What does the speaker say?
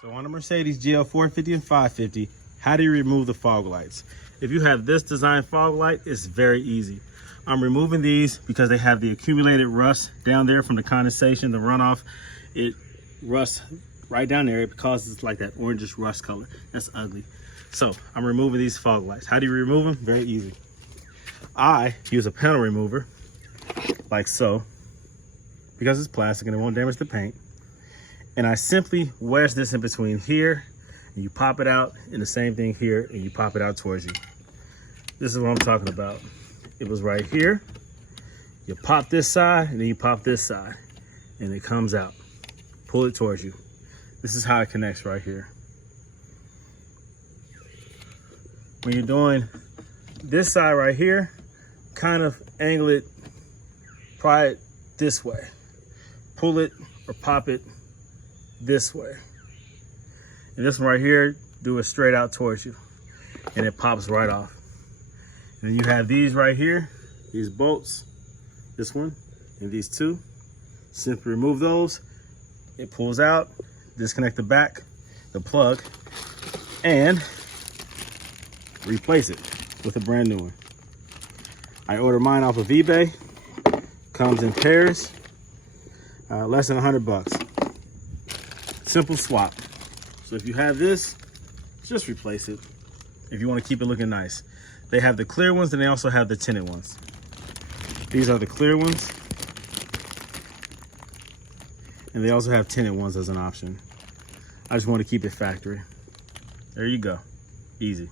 So on the Mercedes GL450 and 550, how do you remove the fog lights? If you have this design fog light, it's very easy. I'm removing these because they have the accumulated rust down there from the condensation, the runoff. It rusts right down there. It causes like that orangish rust color. That's ugly. So I'm removing these fog lights. How do you remove them? Very easy. I use a panel remover like so, because it's plastic and it won't damage the paint. And I simply wedge this in between here, and you pop it out, and the same thing here, and you pop it out towards you. This is what I'm talking about. It was right here. You pop this side, and then you pop this side, and it comes out. Pull it towards you. This is how it connects right here. When you're doing this side right here, kind of angle it, pry it this way. Pull it or pop it this way. And this one right here, do it straight out towards you, and it pops right off. And then you have these right here, these bolts, this one and these two. Simply remove those. It pulls out, disconnect the back, the plug, and replace it with a brand new one. I ordered mine off of eBay. Comes in pairs, less than 100 bucks. Simple swap. So if you have this, just replace it if you want to keep it looking nice. They have the clear ones, and they also have the tinted ones. These are the clear ones, and they also have tinted ones as an option. I just want to keep it factory. There you go. Easy.